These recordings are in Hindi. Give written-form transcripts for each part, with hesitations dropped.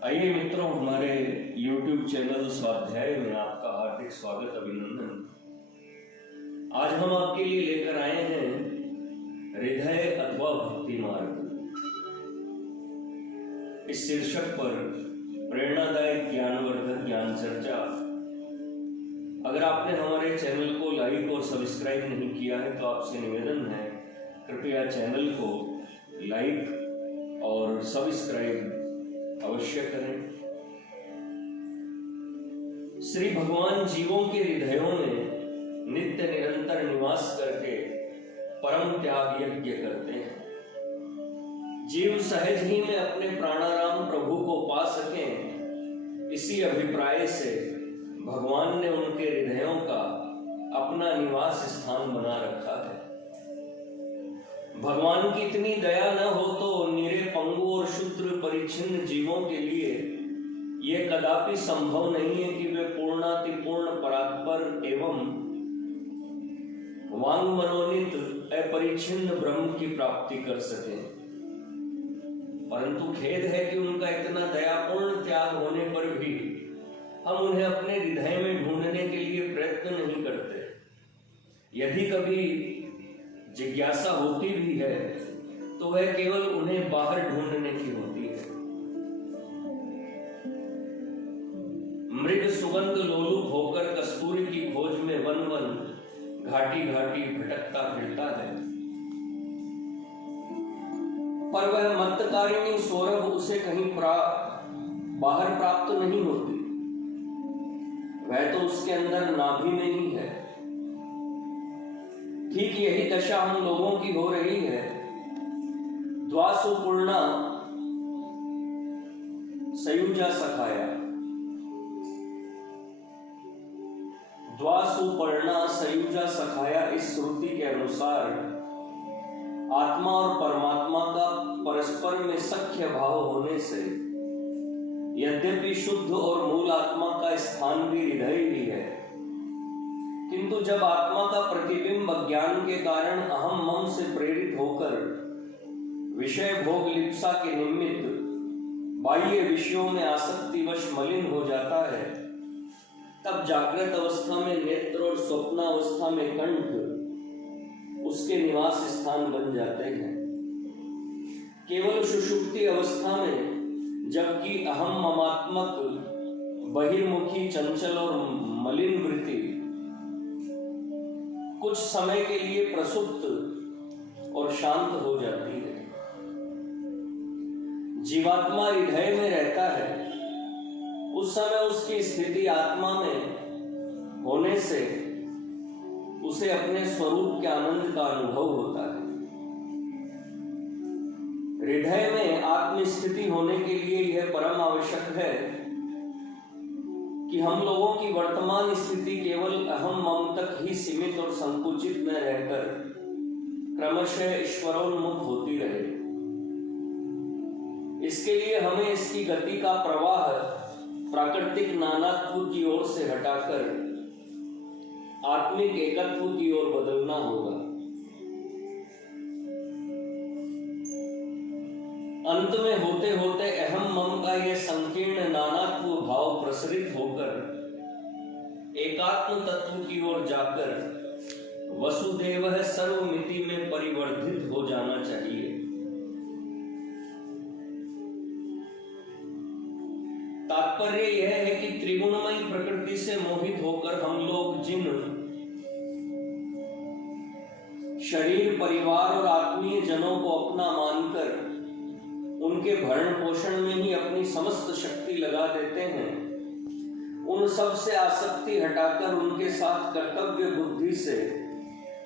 आइए मित्रों, हमारे YouTube चैनल स्वाध्याय में आपका हार्दिक स्वागत, अभिनंदन। आज हम आपके लिए लेकर आए हैं हृदय अथवा भक्ति मार्ग। इस शीर्षक पर प्रेरणादायक ज्ञानवर्धक ज्ञान चर्चा। अगर आपने हमारे चैनल को लाइक और सब्सक्राइब नहीं किया है तो आपसे निवेदन है, कृपया चैनल को लाइक और सब्सक्राइब अवश्य करें। श्री भगवान जीवों के हृदयों में नित्य निरंतर निवास करके परम त्याग यज्ञ करते हैं। जीव सहज ही में अपने प्राणाराम प्रभु को पा सकें, इसी अभिप्राय से भगवान ने उनके हृदयों का अपना निवास स्थान बना रखा है। भगवान की इतनी दया न हो तो निरे पंगु और शूद्र परिच्छिन्न जीवों के लिए यह कदापि संभव नहीं है कि वे पूर्णातिपूर्ण परात्पर एवं वांग मनोनीत अपरिच्छिन्न ब्रह्म की प्राप्ति कर सकें। परंतु खेद है कि उनका इतना दयापूर्ण त्याग होने पर भी हम उन्हें अपने हृदय में ढूंढने के लिए प्रयत्न नहीं करते। यदि कभी जिज्ञासा होती भी है तो वह केवल उन्हें बाहर ढूंढने की होती है। मृग सुगंध लोलुप होकर कस्तूरी की खोज में वन वन घाटी घाटी भटकता फिरता है, पर वह मत्तकारिणी सौरभ उसे कहीं बाहर प्राप्त नहीं होती। वह तो उसके अंदर नाभि में ही है। ठीक यही दशा हम लोगों की हो रही है। द्वासुपूर्णा सयुजा सखाया, द्वासुपर्णा सयुजा सखाया इस श्रुति के अनुसार आत्मा और परमात्मा का परस्पर में सख्य भाव होने से यद्यपि शुद्ध और मूल आत्मा का स्थान भी हृदय ही है, किंतु जब आत्मा का प्रतिबिंब अज्ञान के कारण अहम मम से प्रेरित होकर विषय भोग लिप्सा के निमित्त बाह्य विषयों में आसक्तिवश मलिन हो जाता है, तब जागृत अवस्था में नेत्र और स्वप्नावस्था में कंठ उसके निवास स्थान बन जाते हैं। केवल सुषुप्ति अवस्था में जबकि अहम ममात्मक बहिर्मुखी चंचल और मलिन वृत्ति कुछ समय के लिए प्रसुप्त और शांत हो जाती है। जीवात्मा हृदय में रहता है, उस समय उसकी स्थिति आत्मा में होने से उसे अपने स्वरूप के आनंद का अनुभव होता है। हृदय में आत्मस्थिति होने के लिए यह परम आवश्यक है कि हम लोगों की वर्तमान स्थिति केवल अहम मम तक ही सीमित और संकुचित न रहकर क्रमशः ईश्वरोन्मुख होती रहे। इसके लिए हमें इसकी गति का प्रवाह प्राकृतिक नानात्व की ओर से हटाकर आत्मिक एकत्व की ओर बदलना होगा। अंत में होते होते अहम मम का यह संकीर्ण नानात्व भाव प्रसरित होकर एकात्म तत्व की ओर जाकर वसुदेव सर्वमिति में परिवर्तित हो जाना चाहिए। तात्पर्य यह है कि त्रिगुणमयी प्रकृति से मोहित होकर हम लोग जिन शरीर, परिवार और आत्मीय जनों को अपना मानकर उनके भरण पोषण में ही अपनी समस्त शक्ति लगा देते हैं, उन सब से आसक्ति हटाकर उनके साथ कर्तव्य बुद्धि से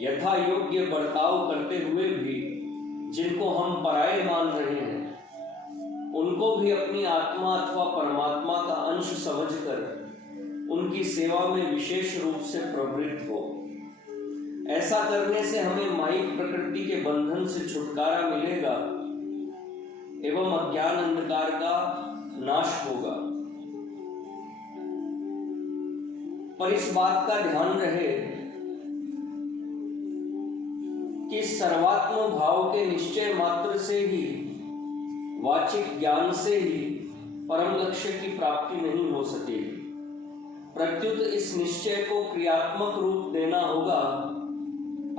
यथा योग्य बर्ताव करते हुए भी जिनको हम पराये मान रहे हैं, उनको भी अपनी आत्मा अथवा परमात्मा का अंश समझकर उनकी सेवा में विशेष रूप से प्रवृत्त हो। ऐसा करने से हमें माइक प्रकृति के बंधन से छुटकारा मिलेगा एवं अज्ञान अंधकार का नाश होगा। पर इस बात का ध्यान रहे कि सर्वात्म भाव के निश्चय मात्र से ही, वाचिक ज्ञान से ही परम लक्ष्य की प्राप्ति नहीं हो सकेगी। प्रत्युत इस निश्चय को क्रियात्मक रूप देना होगा,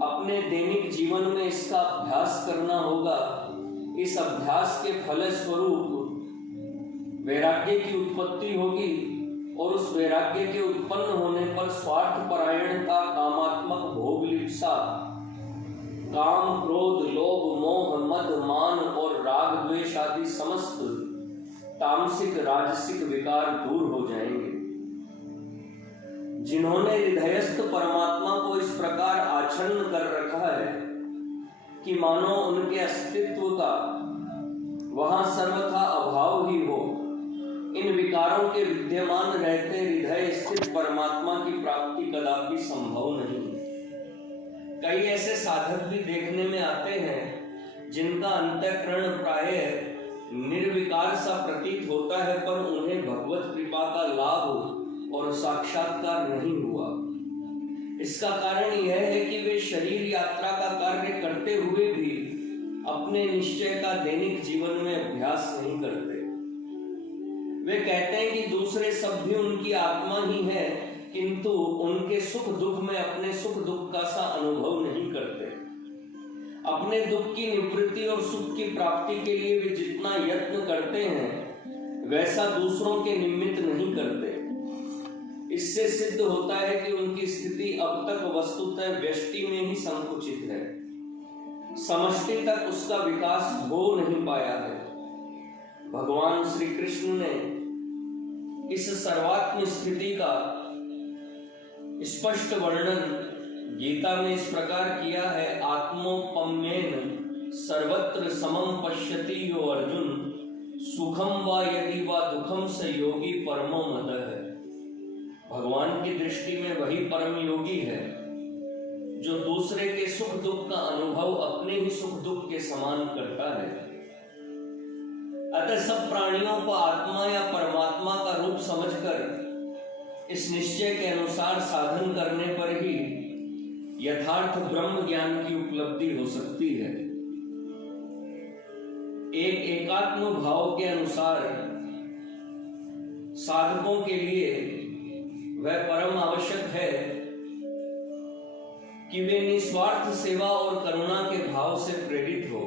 अपने दैनिक जीवन में इसका अभ्यास करना होगा। इस अभ्यास के फलस्वरूप वैराग्य की उत्पत्ति होगी और उस वैराग्य के उत्पन्न होने पर स्वार्थ परायणता, कामात्मक भोग लिप्सा, काम, क्रोध, लोभ, मोह, मद, मान और राग, द्वेष आदि समस्त तामसिक राजसिक विकार दूर हो जाएंगे। जिन्होंने हृदयस्थ परमात्मा को इस प्रकार आच्छन्न कर रखा है कि मानो उनके अस्तित्व का वहां सर्वथा अभाव ही हो, इन विकारों के विद्यमान रहते हृदय स्थित परमात्मा की प्राप्ति कदापि संभव नहीं। कई ऐसे साधक भी देखने में आते हैं जिनका अंतःकरण प्रायः निर्विकार सा प्रतीत होता है, पर उन्हें भगवत कृपा का लाभ और साक्षात्कार नहीं हुआ। इसका कारण यह है कि वे शरीर यात्रा का कार्य करते हुए भी अपने निश्चय का दैनिक जीवन में अभ्यास नहीं करते। वे कहते हैं कि दूसरे सब भी उनकी आत्मा ही है, किंतु उनके सुख दुख में अपने सुख दुख का सा अनुभव नहीं करते। अपने दुख की निवृत्ति और सुख की प्राप्ति के लिए वे जितना यत्न करते हैं वैसा दूसरों के निमित्त नहीं करते। इससे सिद्ध होता है कि उनकी स्थिति अब तक वस्तुतः व्यष्टि में ही संकुचित है, समष्टि तक उसका विकास हो नहीं पाया है। भगवान श्री कृष्ण ने इस सर्वात्म स्थिति का स्पष्ट वर्णन गीता में इस प्रकार किया है, आत्मोपम्येन सर्वत्र समम पश्यति यो अर्जुन, सुखम वा यदि वा दुखम स योगी परमो मतः। भगवान की दृष्टि में वही परम योगी है जो दूसरे के सुख दुख का अनुभव अपने ही सुख दुख के समान करता है। अतः सब प्राणियों को आत्मा या परमात्मा का रूप समझकर इस निश्चय के अनुसार साधन करने पर ही यथार्थ ब्रह्म ज्ञान की उपलब्धि हो सकती है। एक एकात्म भाव के अनुसार साधकों के लिए वह परम आवश्यक है कि वे निस्वार्थ सेवा और करुणा के भाव से प्रेरित हो,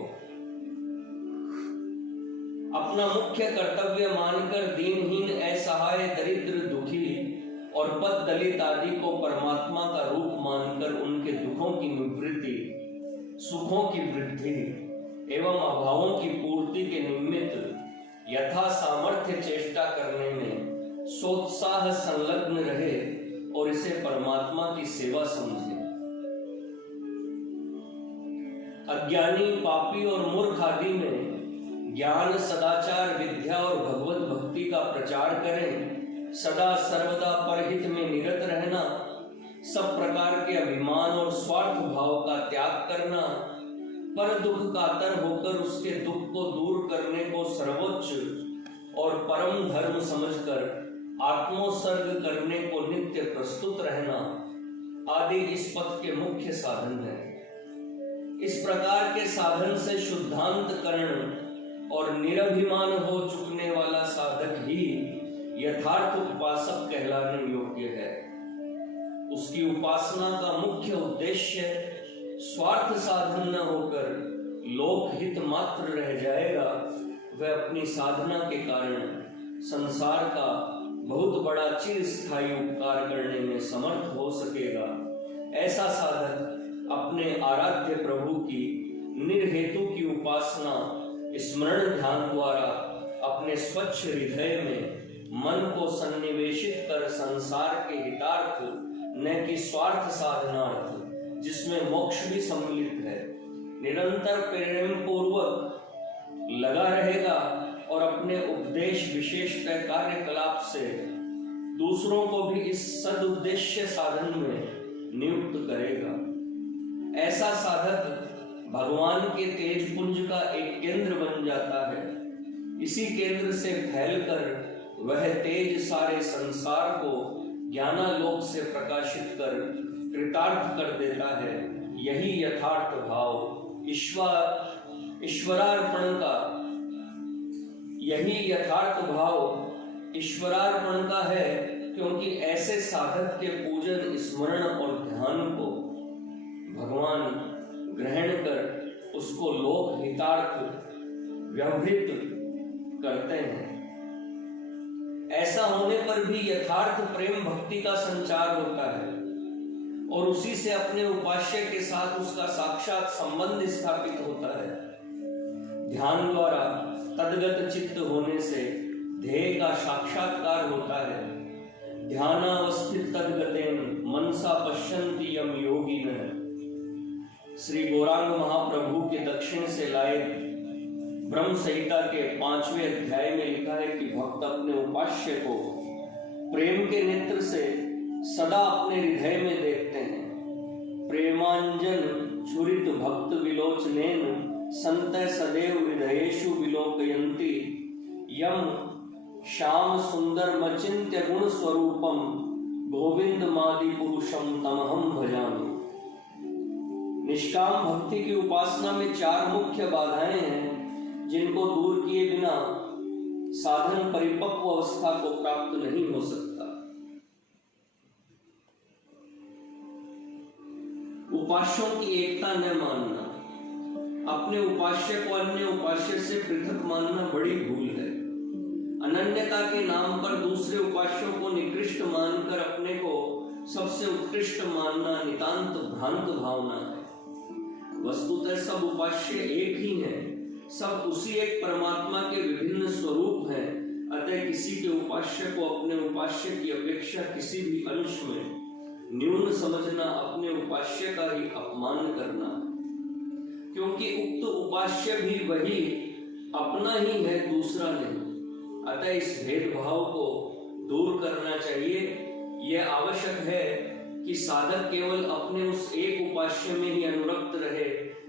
अपना मुख्य कर्तव्य मानकर दीनहीन, असहाय, दरिद्र, दुखी और पद दलित आदि को परमात्मा का रूप मानकर उनके दुखों की निवृत्ति, सुखों की वृद्धि एवं अभावों की पूर्ति के निमित्त यथा सामर्थ्य चेष्टा करने में सोत्साह संलग्न रहे और इसे परमात्मा की सेवा समझे। अज्ञानी, पापी और मूर्ख आदि में ज्ञान, सदाचार, विद्या और भगवत भक्ति का प्रचार करें, सदा सर्वदा परहित में निरत रहना, सब प्रकार के अभिमान और स्वार्थ भाव का त्याग करना, पर दुख कातर होकर उसके दुख को दूर करने को सर्वोच्च और परम धर्म समझकर आत्मोत्सर्ग करने को नित्य प्रस्तुत रहना आदि इस पथ के मुख्य साधन है। इस प्रकार के साधन से शुद्धांतकरण और निरभिमान हो चुकने वाला साधक ही यथार्थ उपासक कहलाने योग्य है। उसकी उपासना का मुख्य उद्देश्य स्वार्थ साधन न होकर लोकहित मात्र रह जाएगा। वह अपनी साधना के कारण संसार का बहुत बड़ा चिरस्थायी उपकार करने में समर्थ हो सकेगा। ऐसा साधक अपने आराध्य प्रभु की निर्हेतु की उपासना स्मरण ध्यान द्वारा अपने स्वच्छ हृदय में मन को सन्निवेशित कर संसार के हितार्थ न कि स्वार्थ साधनार्थ, जिसमें मोक्ष भी सम्मिलित है, निरंतर प्रेम पूर्वक लगा रहेगा और अपने उपदेश विशेषतः कार्यकलाप से दूसरों को भी इस सदुद्देश्य साधन में नियुक्त करेगा। ऐसा साधक भगवान के तेज पुंज का एक केंद्र बन जाता है। इसी केंद्र से फैलकर वह तेज सारे संसार को ज्ञानालोक से प्रकाशित कर कृतार्थ कर देता है। यही यथार्थ भाव ईश्वरार्पण का यही यथार्थ भाव ईश्वरार्पण का है, क्योंकि ऐसे साधक के पूजन, स्मरण और ध्यान को भगवान ग्रहण कर उसको लोक हितार्थ व्यवहित करते हैं। ऐसा होने पर भी यथार्थ प्रेम भक्ति का संचार होता है और उसी से अपने उपास्य के साथ उसका साक्षात संबंध स्थापित होता है। ध्यान द्वारा तद्गत चित्त होने से ध्येय का साक्षात्कार होता है। ध्यानावस्थित तद्गतेन मनसा पश्यन्ति यम योगिनः। श्री गौरांग महाप्रभु के दक्षिण से लाए ब्रह्म संहिता के 5वें अध्याय में लिखा है कि भक्त अपने उपास्य को प्रेम के नेत्र से सदा अपने हृदय में देखते हैं। प्रेमांजन छुरित भक्त विलोचनेन संत सदैव हृदयेषु विलोकयन्ति यम श्याम सुंदर मचिंत्य गुण स्वरूपम गोविंद मादि पुरुषम तमहम भजामि। निष्काम भक्ति की उपासना में 4 मुख्य बाधाएं हैं, जिनको दूर किए बिना साधन परिपक्व अवस्था को प्राप्त नहीं हो सकता। उपास्यों की एकता न मानना, अपने उपास्य को अन्य उपास्य से पृथक मानना बड़ी भूल है। अनन्यता के नाम पर दूसरे उपास्यों को निकृष्ट मानकर अपने को सबसे उत्कृष्ट मानना नितांत भ्रांत भावना है। वस्तुतः सब उपास्य एक ही हैं, सब उसी एक परमात्मा के विभिन्न स्वरूप हैं। अतः किसी के उपास्य को अपने उपास्य की अपेक्षा किसी भी अंश में न्यून समझना अपने उपास्य का ही अपमान करना, क्योंकि उक्त उपास्य भी वही अपना ही है, दूसरा नहीं। अतः इस भेदभाव को दूर करना चाहिए। यह आवश्यक है कि साधक केवल अपने उस एक उपास्य में ही अनुरक्त रहे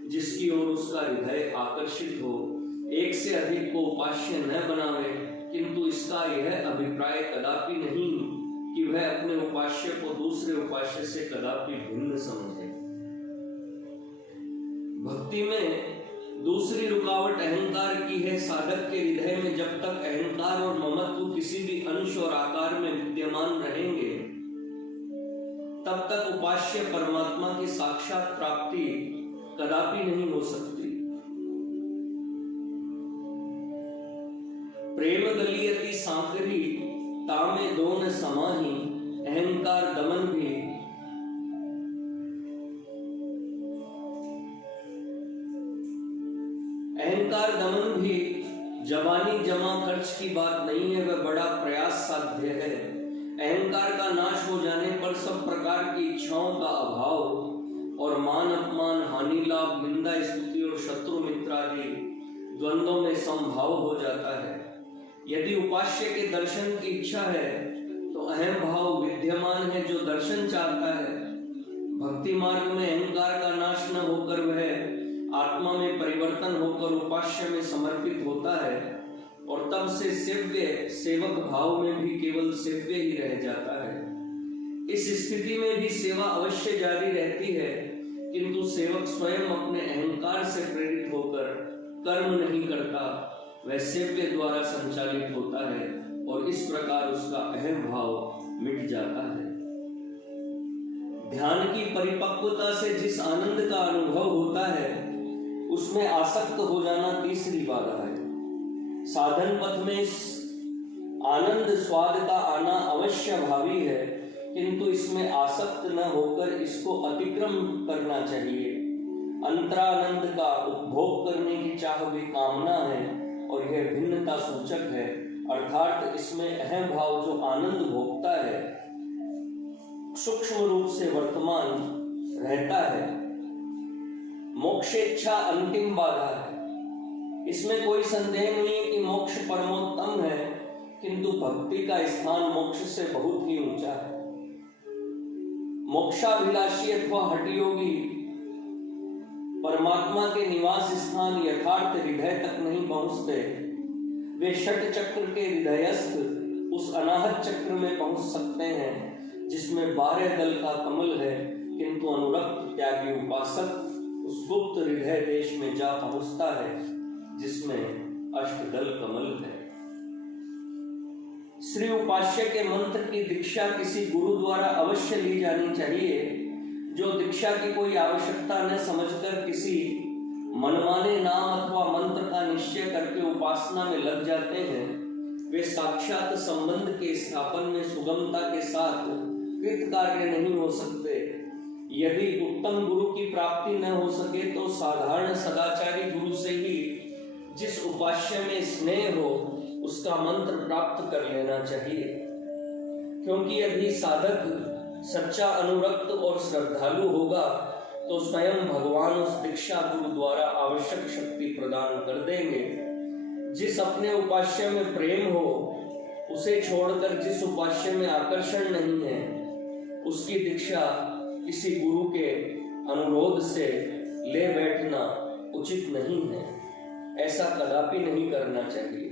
जिसकी ओर उसका हृदय आकर्षित हो। एक से अधिक को उपास्य न बनावे, किंतु इसका यह अभिप्राय कदापि नहीं कि वह अपने उपास्य को दूसरे उपास्य से कदापि भिन्न समझे। भक्ति में दूसरी रुकावट अहंकार की है। साधक के हृदय में जब तक अहंकार और ममत्व किसी भी अंश और आकार में विद्यमान रहेंगे, तब तक उपास्य परमात्मा की साक्षात प्राप्ति कदापि नहीं हो सकती। प्रेम गलियति सांकरी तामे दोन समाही, अहंकार दमन भी जवानी जमा खर्च की बात नहीं है, वह बड़ा प्रयास साध्य है। अहंकार का नाश हो जाने पर सब प्रकार की इच्छाओं का अभाव और मान अपमान, हानि लाभ, निंदा स्तुति और शत्रु मित्र आदि द्वंद्वों में संभाव हो जाता है। यदि उपास्य के दर्शन की इच्छा है तो अहम भाव विद्यमान है जो दर्शन चाहता है। भक्ति मार्ग में अहंकार का नाश न होकर वह आत्मा में परिवर्तन होकर उपास्य में समर्पित होता है और तब से सेव्य सेवक भाव में भी केवल सेव्य ही रह जाता है। इस स्थिति में भी सेवा अवश्य जारी रहती है, किंतु सेवक स्वयं अपने अहंकार से प्रेरित होकर कर्म नहीं करता, वह सेव्य द्वारा संचालित होता है और इस प्रकार उसका अहम भाव मिट जाता है। ध्यान की परिपक्वता से जिस आनंद का अनुभव होता है उसमें आसक्त हो जाना तीसरी बाधा है। साधन पथ में इस आनंद स्वाद का आना अवश्य भावी है, किंतु इसमें आसक्त न होकर इसको अतिक्रम करना चाहिए। अंतरानंद का उपभोग करने की चाह भी कामना है और यह भिन्नता सूचक है, अर्थात इसमें अहम भाव जो आनंद भोगता है सूक्ष्म रूप से वर्तमान रहता है। मोक्षेच्छा अंतिम बाधा है। इसमें कोई संदेह नहीं है कि मोक्ष परमोत्तम है, किंतु भक्ति का स्थान मोक्ष से बहुत ही ऊंचा है। मोक्षाभिलाषी अथवा हठयोगी परमात्मा के निवास स्थान यथार्थ हृदय तक नहीं पहुंचते। वे षट चक्र के हृदयस्थ उस अनाहत चक्र में पहुंच सकते हैं जिसमें 12 दल का कमल है, किंतु अनुरक्त त्यागी उपासक उस गुप्त हृदय देश में जा पहुंचता है जिसमें अष्टदल कमल है। श्री उपास्य के मंत्र की दीक्षा किसी गुरु द्वारा अवश्य ली जानी चाहिए। जो दीक्षा की कोई आवश्यकता न समझकर किसी मनमाने नाम अथवा मंत्र का निश्चय करके उपासना में लग जाते हैं, वे साक्षात संबंध के स्थापन में सुगमता के साथ कृत कार्य नहीं हो सकते। यदि उत्तम गुरु की प्राप्ति न हो सके तो साधारण सदाचारी गुरु से ही जिस उपास्य में स्नेह हो उसका मंत्र प्राप्त कर लेना चाहिए, क्योंकि यदि साधक सच्चा अनुरक्त और श्रद्धालु होगा तो स्वयं भगवान उस दीक्षा गुरु द्वारा आवश्यक शक्ति प्रदान कर देंगे। जिस अपने उपास्य में प्रेम हो उसे छोड़कर जिस उपास्य में आकर्षण नहीं है, उसकी दीक्षा किसी गुरु के अनुरोध से ले बैठना उचित नहीं है। ऐसा कदापि नहीं करना चाहिए।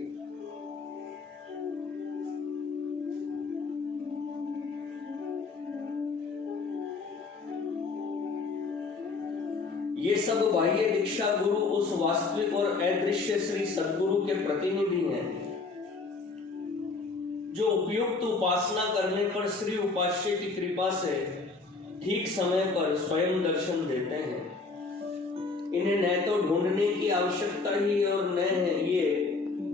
ये सब बाह्य दीक्षा गुरु उस वास्तविक और अदृश्य श्री सद्गुरु के प्रतिनिधि हैं, जो उपयुक्त उपासना करने पर श्री उपास्य की कृपा से ठीक समय पर स्वयं दर्शन देते हैं। इन्हें न तो ढूंढने की आवश्यकता ही और न ये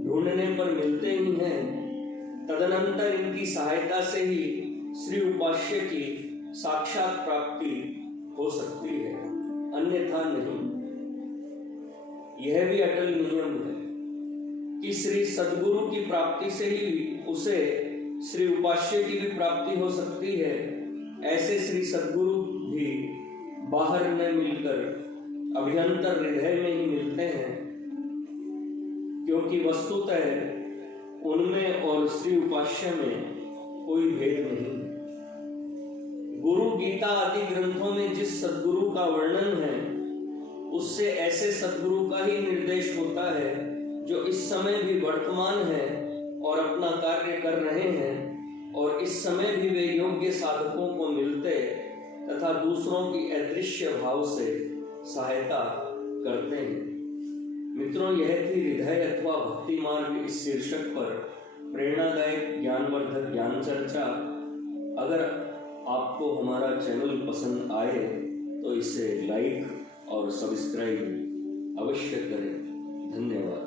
ढूंढने पर मिलते ही हैं। तदनंतर इनकी सहायता से ही श्री उपास्य की साक्षात प्राप्ति हो सकती है, अन्यथा नहीं। यह भी अटल नियम है कि श्री सद्गुरु की प्राप्ति से ही उसे श्री उपास्य की भी प्राप्ति हो सकती है। ऐसे श्री सद्गुरु भी बाहर न मिलकर अभ्यंतर हृदय में ही मिलते हैं, क्योंकि वस्तुतः उनमें और श्री उपास्य में कोई भेद नहीं। गुरु गीता आदि ग्रंथों में जिस सद्गुरु का वर्णन है, उससे ऐसे सद्गुरु का ही निर्देश होता है जो इस समय भी वर्तमान है और अपना कार्य कर रहे हैं, और इस समय भी वे योग्य साधकों को मिलते तथा दूसरों की अदृश्य भाव से सहायता करते हैं। मित्रों, यह थी हृदय अथवा भक्ति मार्ग इस शीर्षक पर प्रेरणादायक ज्ञानवर्धक ज्ञान चर्चा। अगर आपको हमारा चैनल पसंद आए तो इसे लाइक और सब्सक्राइब अवश्य करें। धन्यवाद।